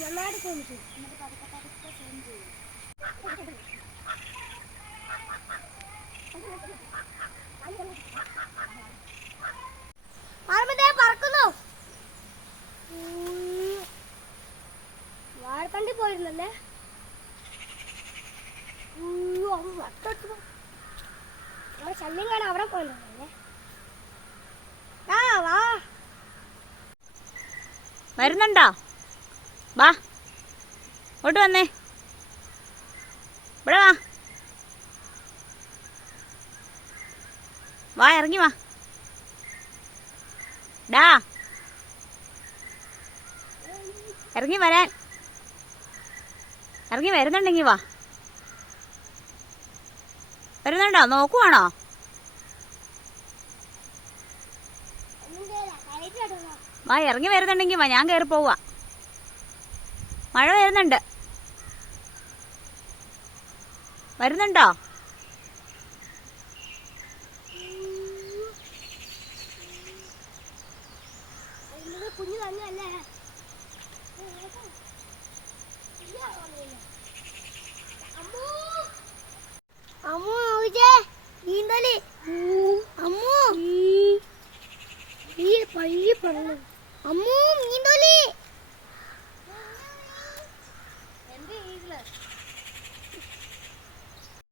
നന്നായിട്ട് തോന്നിച്ചു എന്നിട്ട് പതുക്കെ പതുക്കെ zoom ചെയ്യും. പറക്കുന്നു. വാഴത്തണ്ടി പോയിരുന്നല്ലേ വട്ടോട്ട് അവിടെ ശല്യം കാണാൻ അവിടെ പോയിരുന്നല്ലേ ആ വാ വരുന്നുണ്ടോ വാ. ഇങ്ങോട്ട് വന്നേ. ഇവിടെ വാ. വാ ഇറങ്ങി വാ. ഡാ. ഇറങ്ങി വരാൻ. ഇറങ്ങി വരുന്നുണ്ടെങ്കി വാ. വരുന്നുണ്ടോ? നോക്കുവാണോ? വാ ഇറങ്ങി വരുന്നുണ്ടെങ്കി വാ. ഞാൻ കയറി പോവാ മഴ വരുന്നുണ്ട്. വരുന്നുണ്ടോ? കുഞ്ഞു അമ്മു നീന്തൽ. ഈ আছে